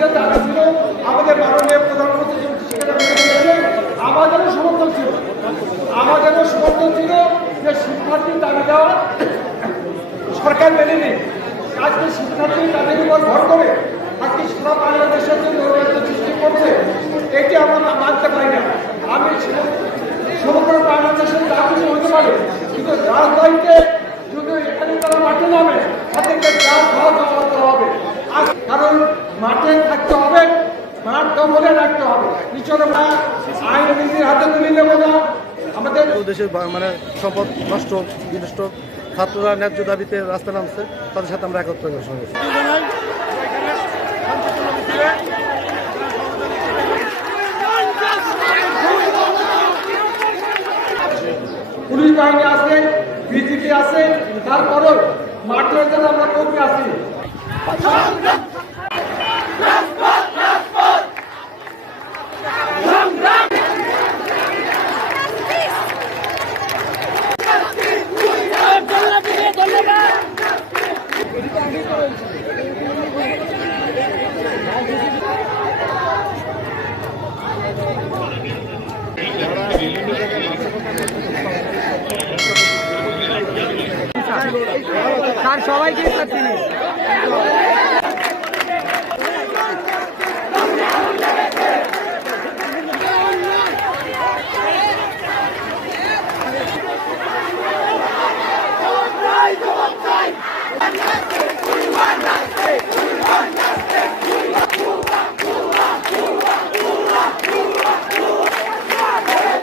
যে ছিল, আমাদের মাননীয় প্রধানমন্ত্রী মেনে আমাদেরও সমর্থন ছিল। আমাদেরও সমর্থন ছিল যে শিক্ষার্থীর দাবি সরকার মেনে নেই আজকে শিক্ষার্থী তাদের উপর ভর করে আজকে সারা বাংলাদেশের যে নৈরাজ্য সৃষ্টি করছে, এটি আমরা মানতে পারি না। আমি সমগ্র বাংলাদেশের যা হতে পারে, কিন্তু রাজবাড়িতে মাঠে থাকতে হবে মাঠ দখলে রাখতে হবে। পিছনে আইন হাতে তুলে নেব না। আমাদের দেশের মানে সম্পদ নষ্ট বিনষ্ট ছাত্ররা ন্যায্য দাবিতে রাস্তা নামছে তাদের সাথে আমরা একত্র সঙ্গে পুলিশ বাহিনী আছে বিজিপি আছে তারপরেও মাঠে যারা আমরা কর্মী আছি। স্যার সবাইকে স্যার চিনি